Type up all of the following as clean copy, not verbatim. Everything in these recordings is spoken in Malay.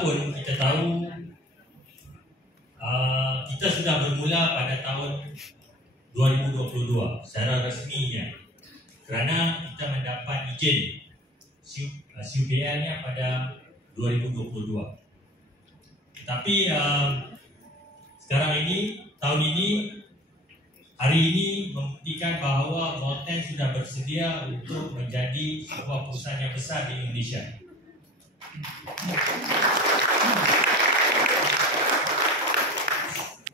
Walaupun kita tahu kita sudah bermula pada tahun 2022 secara resminya, kerana kita mendapat izin CUPL-nya pada 2022. Tetapi sekarang ini, tahun ini, hari ini membuktikan bahawa Volten sudah bersedia untuk menjadi sebuah perusahaan yang besar di Indonesia.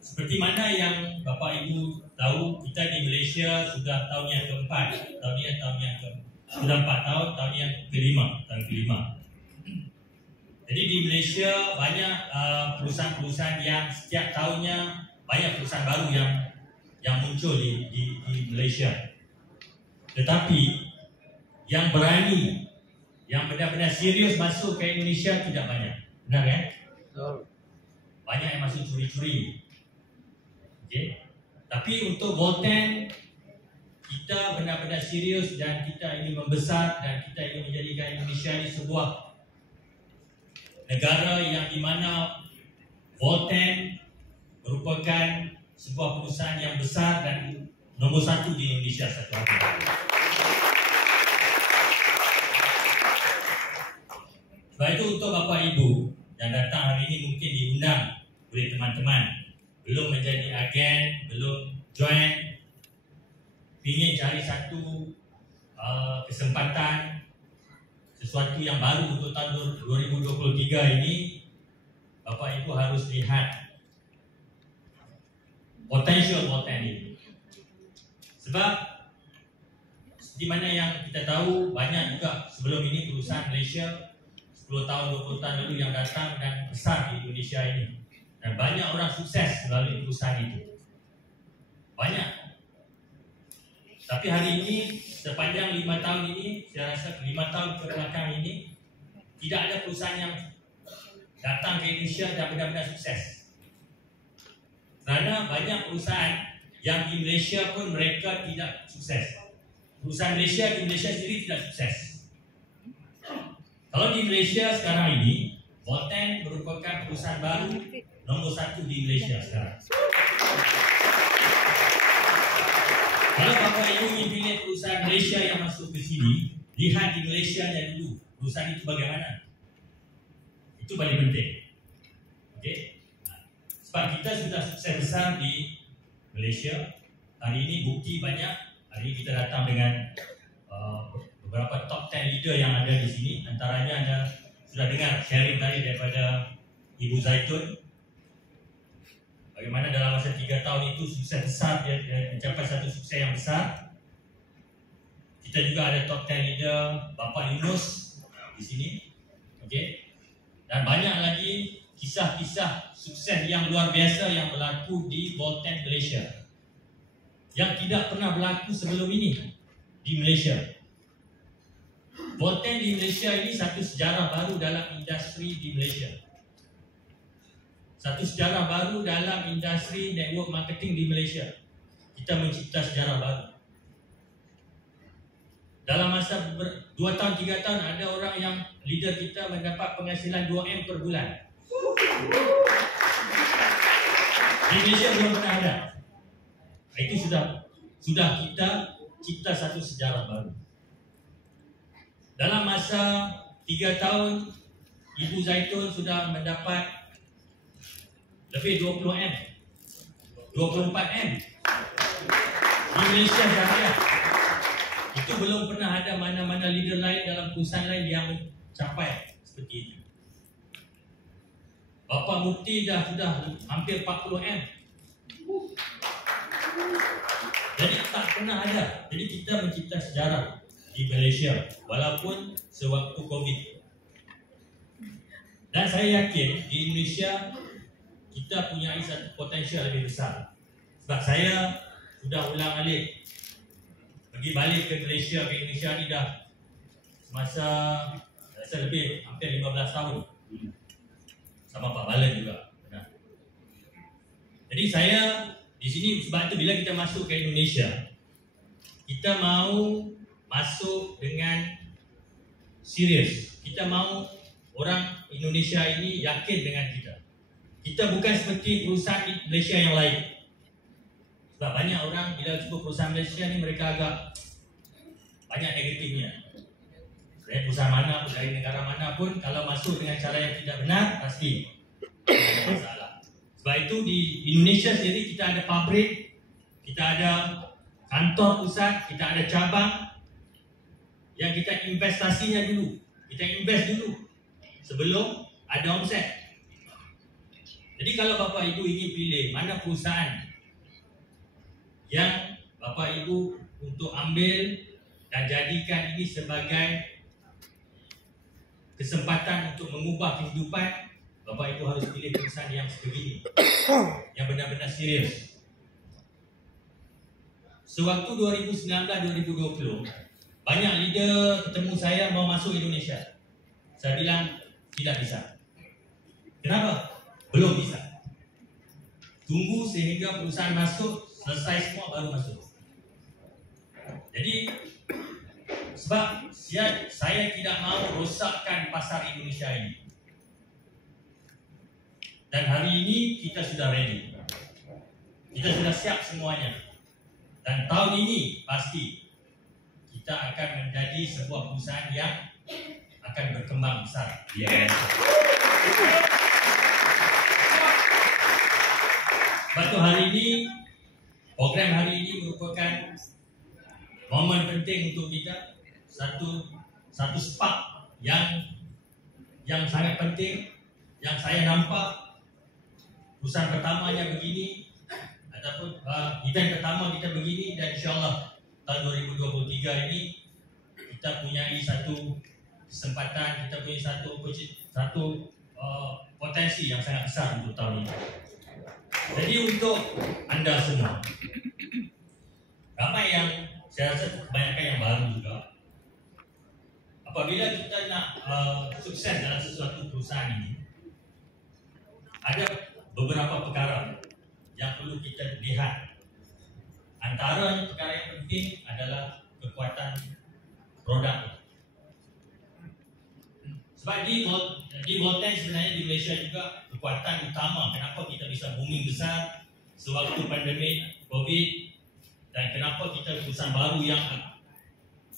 Seperti mana yang Bapak Ibu tahu, kita di Malaysia sudah tahun yang keempat, sudah 4 tahun, tahun yang kelima. Jadi di Malaysia banyak perusahaan-perusahaan yang setiap tahunnya banyak perusahaan baru yang muncul di Malaysia. Tetapi yang berani, yang benar-benar serius masuk ke Indonesia tidak banyak. Benar kan? Banyak yang masuk curi-curi. Okay. Tapi untuk Volten, kita benar-benar serius dan kita ingin membesar dan kita ingin menjadikan Indonesia ini sebuah negara yang di mana Volten merupakan sebuah perusahaan yang besar dan nombor 1 di Indonesia satu hari. Sebab itu untuk Bapak Ibu yang datang hari ini mungkin diundang oleh teman-teman, belum menjadi agen, belum join, ingin cari satu kesempatan, sesuatu yang baru untuk tahun 2023 ini, Bapak Ibu harus lihat potensial Volten ini. Sebab di mana yang kita tahu, banyak juga sebelum ini perusahaan Malaysia 10 tahun, 20 tahun lalu yang datang dan besar di Indonesia ini. Dan banyak orang sukses melalui perusahaan itu. Banyak. Tapi hari ini, sepanjang 5 tahun ini, saya rasa 5 tahun ke belakang ini, tidak ada perusahaan yang datang ke Indonesia dan benar-benar sukses. Kerana banyak perusahaan yang di Malaysia pun mereka tidak sukses. Perusahaan Malaysia di Malaysia sendiri tidak sukses. Kalau di Malaysia sekarang ini, Volten merupakan perusahaan baru nombor 1 di Malaysia sekarang. Kalau Bapak Ibu ingin pilih perusahaan Malaysia yang masuk ke sini, lihat di Malaysia nya dulu, perusahaan itu bagaimana. Itu paling penting. Okey. Sebab kita sudah sukses besar di Malaysia. Hari ini bukti banyak. Hari ini kita datang dengan beberapa top 10 leader yang ada di sini. Antaranya ada, sudah dengar sharing tadi daripada Ibu Zaitun, bagaimana dalam masa 3 tahun itu sukses besar, dia mencapai satu sukses yang besar. Kita juga ada top 10 leader Bapak Yunus di sini. Okey. Dan banyak lagi kisah-kisah sukses yang luar biasa yang berlaku di Volten Malaysia, yang tidak pernah berlaku sebelum ini di Malaysia. Volten di Malaysia ini satu sejarah baru dalam industri di Malaysia. Satu sejarah baru dalam industri network marketing di Malaysia. Kita mencipta sejarah baru. Dalam masa 2 tahun, 3 tahun, ada orang yang leader kita mendapat penghasilan 2M per bulan. Di Malaysia belum pernah ada. Itu sudah kita cipta satu sejarah baru. Dalam masa 3 tahun, Ibu Zaitun sudah mendapat lebih 20M, 24M di Malaysia sahaja. Itu belum pernah ada mana-mana leader lain dalam perusahaan lain yang mencapai seperti itu. Bapak Mufti sudah hampir 40M. Jadi tak pernah ada. Jadi kita mencipta sejarah di Malaysia walaupun sewaktu COVID. Dan saya yakin di Indonesia kita punya satu potensial lebih besar. Sebab saya sudah ulang alik pergi balik ke Malaysia, ke Indonesia ni dah semasa rasa lebih hampir 15 tahun sama Pak Balan juga. Jadi saya di sini sebab itu bila kita masuk ke Indonesia, kita mau masuk dengan serius. Kita mau orang Indonesia ini yakin dengan kita. Kita bukan seperti perusahaan Malaysia yang lain. Sebab banyak orang bila sebut perusahaan Malaysia ni mereka agak banyak negatifnya. Dari perusahaan mana pun, dari negara mana pun, kalau masuk dengan cara yang tidak benar, pasti ada masalah. Sebab itu di Indonesia sendiri kita ada pabrik, kita ada kantor pusat, kita ada cabang yang kita investasinya dulu. Kita invest dulu sebelum ada omset. Jadi kalau Bapak Ibu ingin pilih mana perusahaan yang Bapak Ibu untuk ambil dan jadikan ini sebagai kesempatan untuk mengubah kehidupan, Bapak Ibu harus pilih perusahaan yang sebegini, yang benar-benar serius. Sewaktu 2019-2020, banyak leader ketemu saya mau masuk Indonesia. Saya bilang tidak bisa. Kenapa? Belum bisa. Tunggu sehingga perusahaan masuk, selesai semua baru masuk. Jadi sebab saya tidak mau rosakkan pasar Indonesia ini. Dan hari ini kita sudah ready. Kita sudah siap semuanya. Dan tahun ini pasti kita akan menjadi sebuah perusahaan yang akan berkembang besar. Yes. Sebab hari ini, program hari ini merupakan momen penting untuk kita. Satu spark yang sangat penting, yang saya nampak perusahaan pertamanya begini ataupun event pertama kita begini, dan insyaAllah tahun 2023 ini kita punya satu kesempatan, kita punya satu potensi yang sangat besar untuk tahun ini. Jadi untuk anda semua, ramai yang saya rasa kebanyakan yang baru juga. Apabila kita nak sukses dalam sesuatu perusahaan ini, ada beberapa perkara yang perlu kita lihat. Antara perkara yang penting adalah kekuatan produk. Sebab di Volten sebenarnya di Malaysia juga kekuatan utama kenapa kita bisa booming besar sewaktu pandemik COVID, dan kenapa kita perusahaan baru yang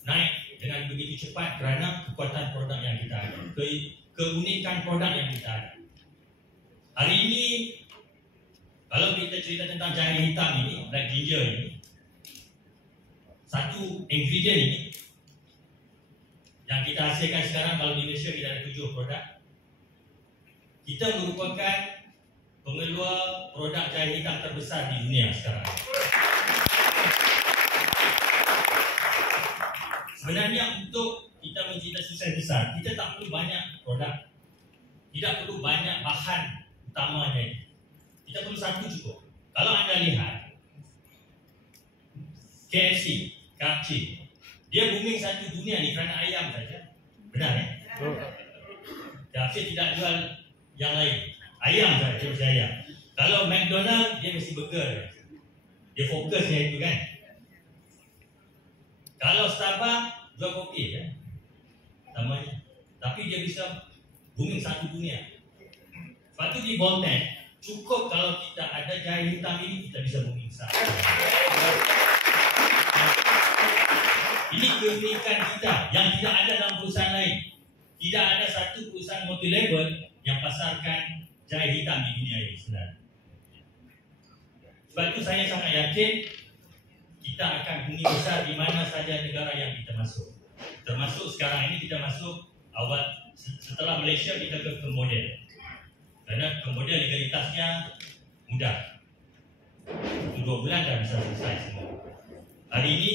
naik dengan begitu cepat kerana kekuatan produk yang kita ada, keunikan produk yang kita ada. Hari ini kalau kita cerita tentang jahe hitam ini, black ginger ini, satu ingredient ini yang kita hasilkan sekarang, kalau di Malaysia kita ada 7 produk. Kita merupakan pengeluar produk jahe hitam terbesar di dunia sekarang. Sebenarnya untuk kita mencapai sukses besar, kita tak perlu banyak produk, tidak perlu banyak bahan utamanya. Kita perlu satu cukup. Kalau anda lihat KFC, dia booming satu dunia ni kerana ayam saja. Benar ya? KFC tidak jual yang lain, ayam saja, dia mesti ayam. Kalau McDonald dia mesti burger. Dia fokusnya itu kan. Kalau Starbucks jual kopi kan, namanya. Tapi dia bisa booming satu dunia. Sebab itu di Volten cukup kalau kita ada jahe hitam ini, kita bisa booming besar. Ini keunikan kita yang tidak ada dalam perusahaan lain. Tidak ada satu perusahaan multi level yang pasarkan jahe hitam di dunia ini sebenarnya. Sebab itu saya sangat yakin kita akan booming besar di mana saja negara yang kita masuk. Termasuk sekarang ini kita masuk awal setelah Malaysia kita ke Cambodia. Kerana Cambodia legalitasnya mudah. 2 bulan dah bisa selesai semua. Hari ini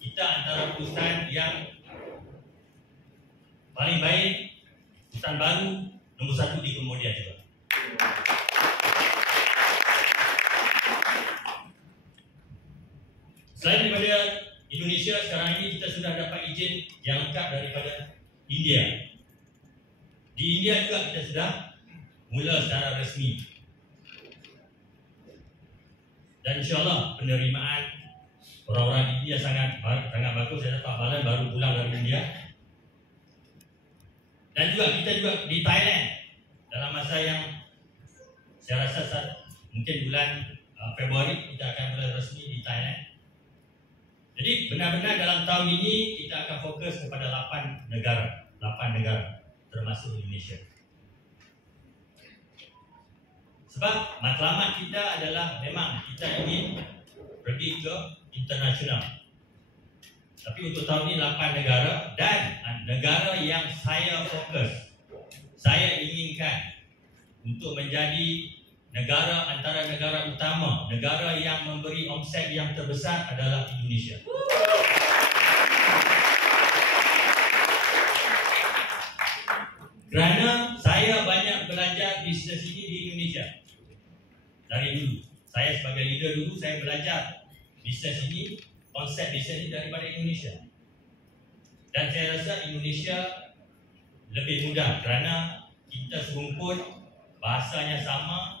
kita antara perusahaan yang paling baik, perusahaan baru nombor 1 di Cambodia juga. Selain daripada Indonesia, sekarang ini kita sudah dapat izin yang lengkap daripada India. Di India juga kita sudah mula secara resmi. Dan insyaAllah penerimaan orang-orang India sangat bagus. Saya dapat balan baru pulang dari India. Dan juga kita juga di Thailand dalam masa yang saya rasa mungkin bulan Februari kita akan mulai resmi di Thailand. Jadi benar-benar dalam tahun ini kita akan fokus kepada 8 negara termasuk Indonesia. Sebab matlamat kita adalah memang kita ingin pergi ke internasional. Tapi untuk tahun ini 8 negara, dan negara yang saya fokus, saya inginkan untuk menjadi negara antara negara utama, negara yang memberi omset yang terbesar adalah Indonesia. Kerana saya banyak belajar bisnes ini di Indonesia. Dari dulu, saya sebagai leader dulu saya belajar bisnes ini, konsep bisnes ini daripada Indonesia. Dan saya rasa Indonesia lebih mudah kerana kita serumpun, bahasanya sama.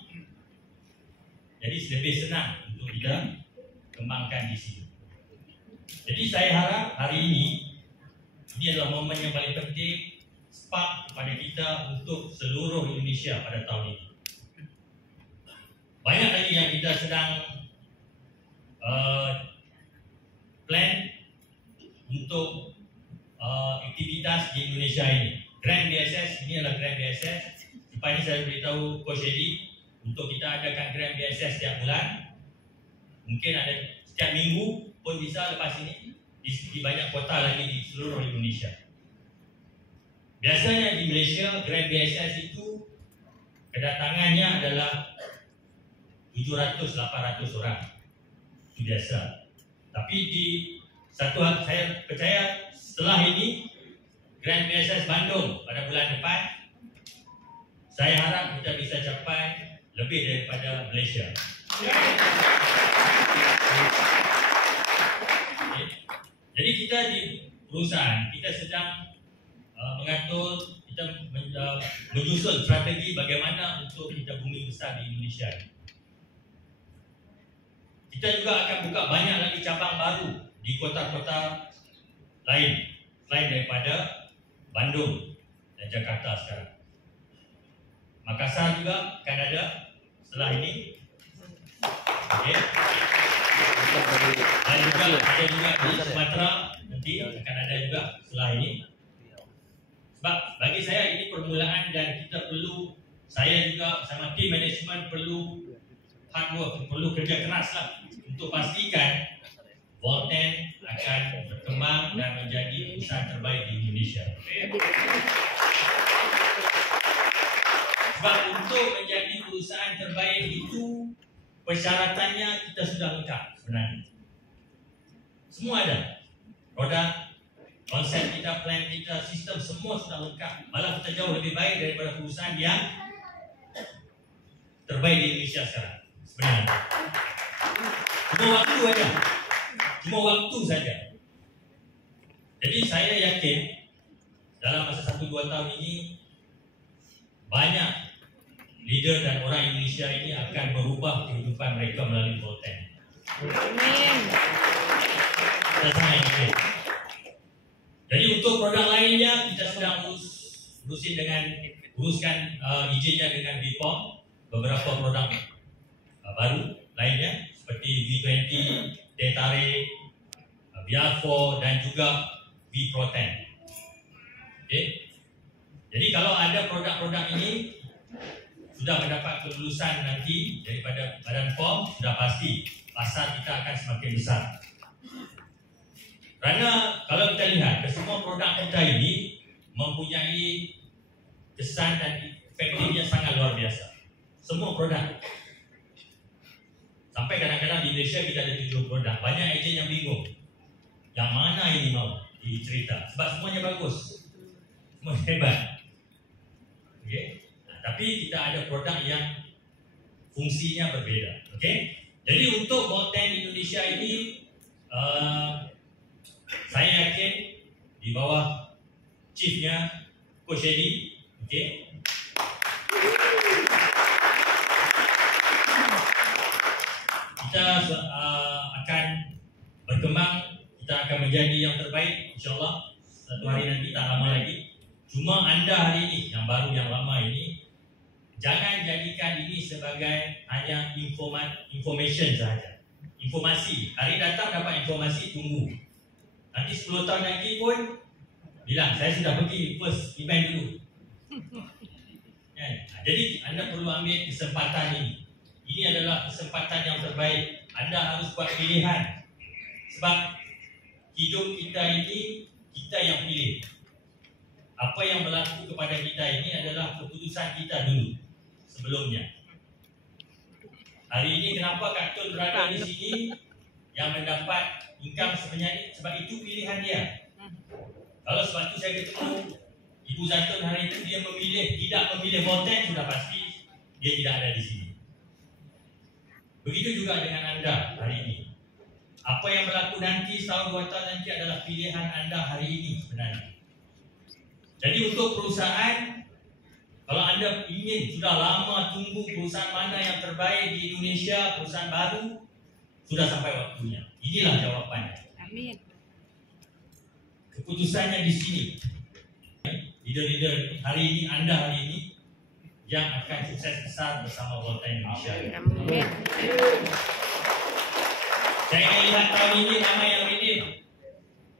Jadi lebih senang untuk kita kembangkan di sini. Jadi saya harap hari ini adalah momen yang paling penting, spark kepada kita untuk seluruh Indonesia pada tahun ini. Banyak lagi yang kita sedang plan untuk aktivitas di Indonesia ini. Grand BSS, ini adalah Grand BSS. Lepas ini saya beritahu Coach Eddie untuk kita adakan Grand BSS setiap bulan. Mungkin ada setiap minggu pun bisa lepas ini di banyak kota lagi di seluruh Indonesia. Biasanya di Malaysia Grand BSS itu kedatangannya adalah 700-800 orang. Itu biasa. Tapi di satu hal saya percaya setelah ini Grand BSS Bandung pada bulan depan, saya harap kita bisa capai lebih daripada Malaysia. Jadi kita di perusahaan kita sedang mengatur, kita menyusun strategi bagaimana untuk kita bumi besar di Indonesia. Kita juga akan buka banyak lagi cabang baru di kota-kota lain selain daripada Bandung dan Jakarta sekarang. Makassar juga akan ada setelah ini. Okey. Dan juga ada juga di Sumatera nanti akan ada juga setelah ini. Sebab bagi saya ini permulaan dan kita perlu, saya juga sama tim management perlu hard work, perlu kerja keras lah untuk pastikan Vault10 akan berkembang dan menjadi perusahaan terbaik di Indonesia. Sebab untuk menjadi perusahaan terbaik itu persyaratannya kita sudah lengkap sebenarnya. Semua ada. Produk, konsep kita, plan kita, sistem semua sudah lengkap. Malah kita jauh lebih baik daripada perusahaan yang terbaik di Indonesia sekarang. Sebenarnya. Cuma waktu aja. Cuma waktu saja. Jadi saya yakin dalam masa 1-2 tahun ini banyak leader dan orang Indonesia ini akan berubah kehidupan mereka melalui Vault10. Amin. Jadi untuk produk lainnya kita sedang uruskan izinnya dengan BPOM, beberapa produk baru lainnya seperti V20, Tetare, VR4 dan juga V10. Okay. Jadi kalau ada produk-produk ini sudah mendapat kelulusan nanti daripada Badan POM, sudah pasti pasar kita akan semakin besar. Kerana kalau kita lihat kesemua produk kita ini mempunyai kesan dan efektifnya sangat luar biasa. Semua produk. Sampai kadang-kadang di Malaysia kita ada 7 produk. Banyak ejen yang bingung. Yang mana ini mau dicerita? Sebab semuanya bagus. Semua hebat. Okay? Tapi kita ada produk yang fungsinya berbeza. Okay? Jadi untuk Vault10 Indonesia ini saya yakin di bawah chiefnya Coach Eddie, okay? Kita akan berkembang, kita akan menjadi yang terbaik, insyaAllah. Satu hari nanti tak lama lagi Cuma anda hari ini, yang baru yang lama ini, jangan jadikan ini sebagai hanya information sahaja. Informasi, hari datang dapat informasi, tunggu. Nanti 10 tahun lagi pun bilang, saya sudah pergi first event dulu. Jadi anda perlu ambil kesempatan ini. Ini adalah kesempatan yang terbaik. Anda harus buat pilihan. Sebab hidup kita ini, kita yang pilih. Apa yang berlaku kepada kita ini adalah keputusan kita dulu, sebelumnya. Hari ini kenapa Kak Tun berada di sini, yang mendapat income sebenarnya, sebab itu pilihan dia. Kalau sebab itu saya ketemu Ibu Zatun hari itu, dia tidak memilih Volten, sudah pasti dia tidak ada di sini. Begitu juga dengan anda hari ini. Apa yang berlaku nanti setahun 2 tahun nanti adalah pilihan anda hari ini sebenarnya. Jadi untuk perusahaan, kalau anda ingin sudah lama tunggu perusahaan mana yang terbaik di Indonesia, perusahaan baru, sudah sampai waktunya. Inilah jawabannya. Amin. Keputusannya di sini. Leader-leader hari ini, anda hari ini yang akan sukses besar bersama Volten Indonesia. Amin. Saya ingin lihat tahun ini nama yang redeem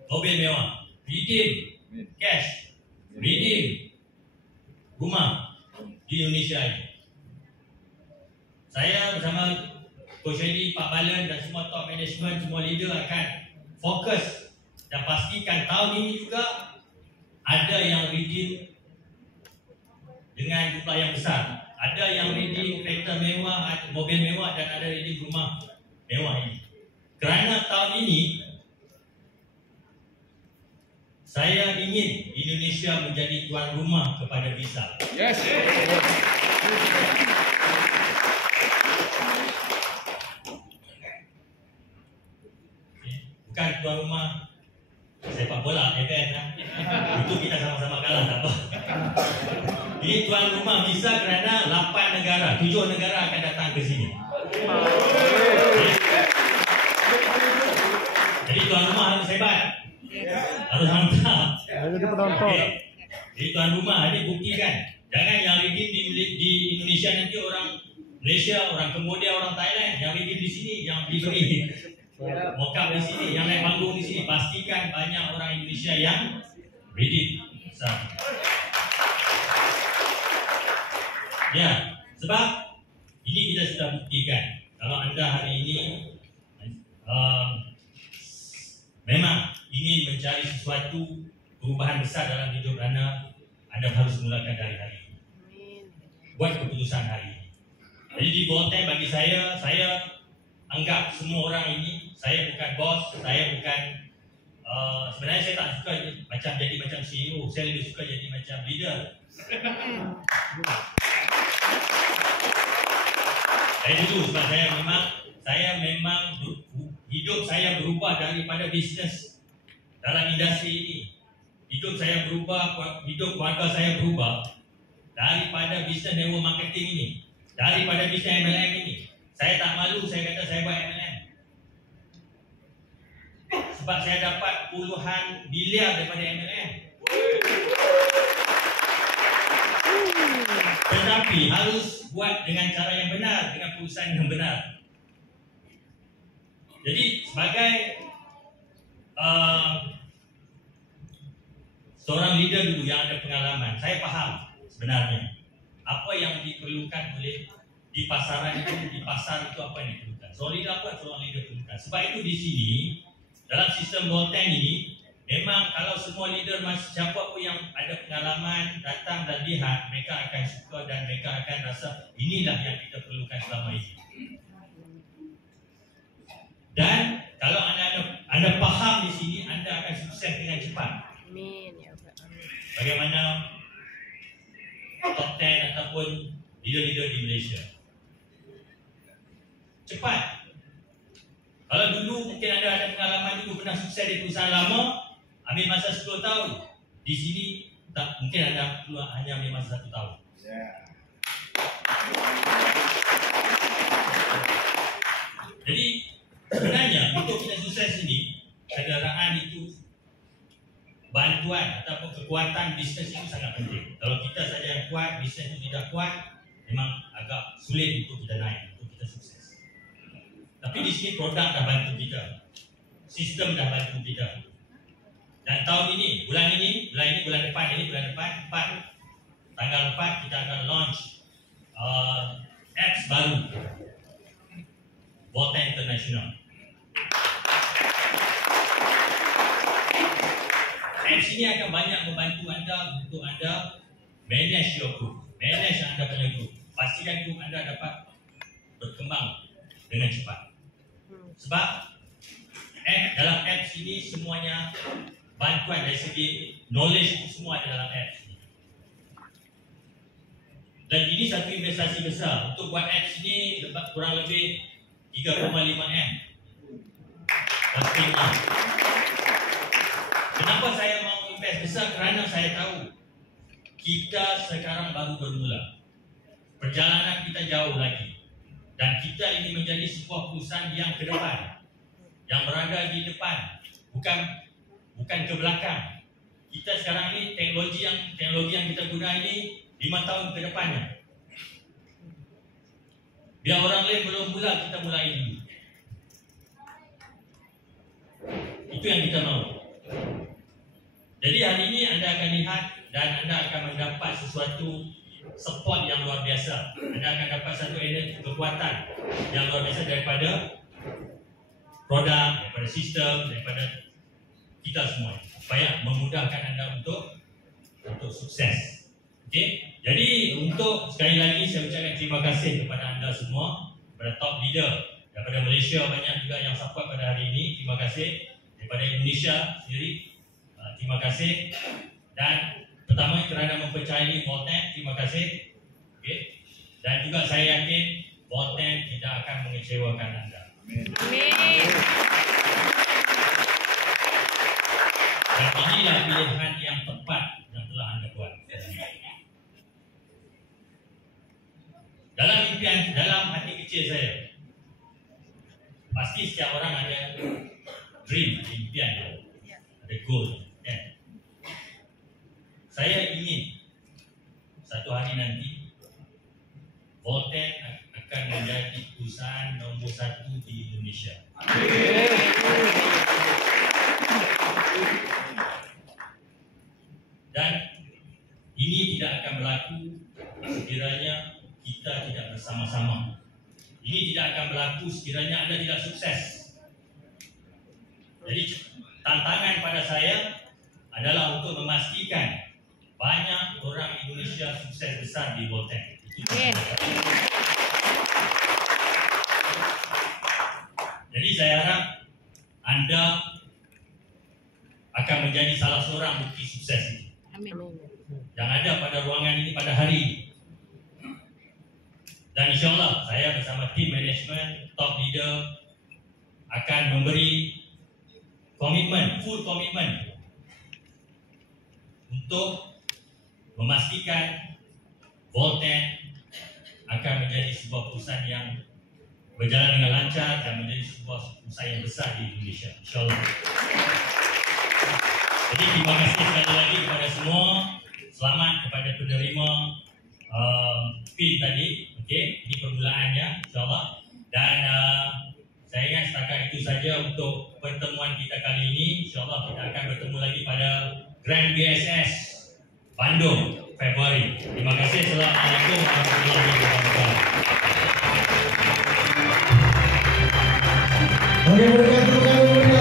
mobil mewah, redeem cash, redeem rumah di Indonesia ini. Saya bersama Coach Edi, Pak Balan dan semua top management, semua leader akan fokus dan pastikan tahun ini juga ada yang redeem dengan jumlah yang besar. Ada yang redeem kereta mewah, mobil mewah, dan ada redeem rumah mewah ini. Kerana tahun ini saya ingin Indonesia menjadi tuan rumah kepada Visa. Yes. Bukan tuan rumah sepak bola, itu kita sama-sama kalah, tak apa. Ini tuan rumah Visa kerana 8 negara, 7 negara akan datang ke sini. Jadi tuan rumah harus hebat, harus mantap. Okay. Jadi tuan rumah ini buktikan. Jangan yang redeem di Indonesia nanti orang Malaysia, orang Cambodia, orang Thailand yang redeem di sini, yang diberi mokap di sini, yang naik panggung di sini. Pastikan banyak orang Indonesia yang redeem. Ya, sebab ini kita sudah buktikan. Kalau anda hari ini memang ingin mencari sesuatu perubahan besar dalam hidup anda harus mulakan dari hari ini. Buat keputusan hari ini. Jadi di Volten bagi saya anggap semua orang ini, saya bukan bos, saya bukan sebenarnya saya tak suka jadi macam CEO, saya lebih suka jadi macam leader. Saya dulu sebab saya memang hidup saya berubah daripada bisnes dalam industri ini. Hidup saya berubah, hidup keluarga saya berubah daripada bisnes network marketing ini, daripada bisnes MLM ini. Saya tak malu saya kata saya buat MLM. Sebab saya dapat puluhan biliar daripada MLM. Tetapi harus buat dengan cara yang benar, dengan perusahaan yang benar. Jadi sebagai seorang leader dulu yang ada pengalaman, saya faham sebenarnya apa yang diperlukan oleh di pasaran itu, di pasar itu apa yang diperlukan. Seorang leader apa seorang leader perlukan. Sebab itu di sini dalam sistem Volten ini, memang kalau semua leader siapa pun yang ada pengalaman datang dan lihat, mereka akan suka dan mereka akan rasa inilah yang kita perlukan selama ini. Dan kalau anda faham di sini, anda akan sukses dengan cepat. Amin. Bagaimana top 10 ataupun leader-leader di Malaysia. Cepat. Kalau dulu mungkin anda ada pengalaman dulu pernah sukses di perusahaan lama, ambil masa 10 tahun. Di sini tak mungkin anda keluar hanya ambil masa 1 tahun. Jadi sebenarnya untuk kita sukses ini, kenderaan itu banyak bantuan ataupun kekuatan bisnes itu sangat penting. Kalau kita saja yang kuat, bisnes itu tidak kuat, memang agak sulit untuk kita naik, untuk kita sukses. Tapi di sini produk dah bantu kita, sistem dah bantu kita. Dan tahun ini, bulan depan, tanggal 4 kita akan launch apps baru, Volta International. Apps ini akan banyak membantu anda untuk anda manage your group, manage anda punya group. Pastikan group anda dapat berkembang dengan cepat. Sebab dalam apps ini semuanya bantuan dari segi knowledge itu semua ada dalam apps ini. Dan ini satu investasi besar. Untuk buat apps ini kurang lebih 3,5M. Kenapa saya mau invest besar? Kerana saya tahu kita sekarang baru bermula. Perjalanan kita jauh lagi. Dan kita ini menjadi sebuah perusahaan yang ke depan, yang berada di depan, bukan ke belakang. Kita sekarang ini teknologi yang kita guna ini 5 tahun ke depannya. Biar orang lain belum mula, kita mulai dulu. Itu yang kita mau. Jadi hari ini anda akan lihat dan anda akan mendapat sesuatu support yang luar biasa. Anda akan dapat satu energi kekuatan yang luar biasa daripada produk, daripada sistem, daripada kita semua, supaya memudahkan anda untuk sukses. Okey. Jadi untuk sekali lagi saya ucapkan terima kasih kepada anda semua, kepada top leader daripada Malaysia, banyak juga yang support pada hari ini. Terima kasih daripada Indonesia sendiri. Terima kasih. Dan pertama kerana mempercayai Volten, terima kasih. Okay. Dan juga saya yakin Volten tidak akan mengecewakan anda. Amin. Dan inilah pilihan yang tepat yang telah anda buat. Dalam impian, dalam hati kecil saya, pasti setiap orang ada dream, ada impian, ada goal. Saya ingin satu hari nanti Volten akan menjadi perusahaan nombor 1 di Indonesia. Dan ini tidak akan berlaku sekiranya kita tidak bersama-sama. Ini tidak akan berlaku sekiranya anda tidak sukses. Jadi tantangan pada saya adalah untuk memastikan banyak orang Indonesia sukses besar di Volten. Jadi saya harap anda akan menjadi salah seorang bukti sukses ini. Amin. Yang ada pada ruangan ini pada hari ini. Dan insyaAllah saya bersama tim manajemen, top leader akan memberi komitmen, full komitmen untuk memastikan Volten akan menjadi sebuah perusahaan yang berjalan dengan lancar dan menjadi sebuah perusahaan yang besar di Indonesia, insyaAllah. Jadi terima kasih sekali lagi kepada semua. Selamat kepada penerima PIN tadi. Okey, ini permulaannya, insyaAllah. Dan saya ingat setakat itu saja untuk pertemuan kita kali ini. InsyaAllah kita akan bertemu lagi pada Grand BSS Bandung Februari. Terima kasih. Assalamualaikum warahmatullahi wabarakatuh.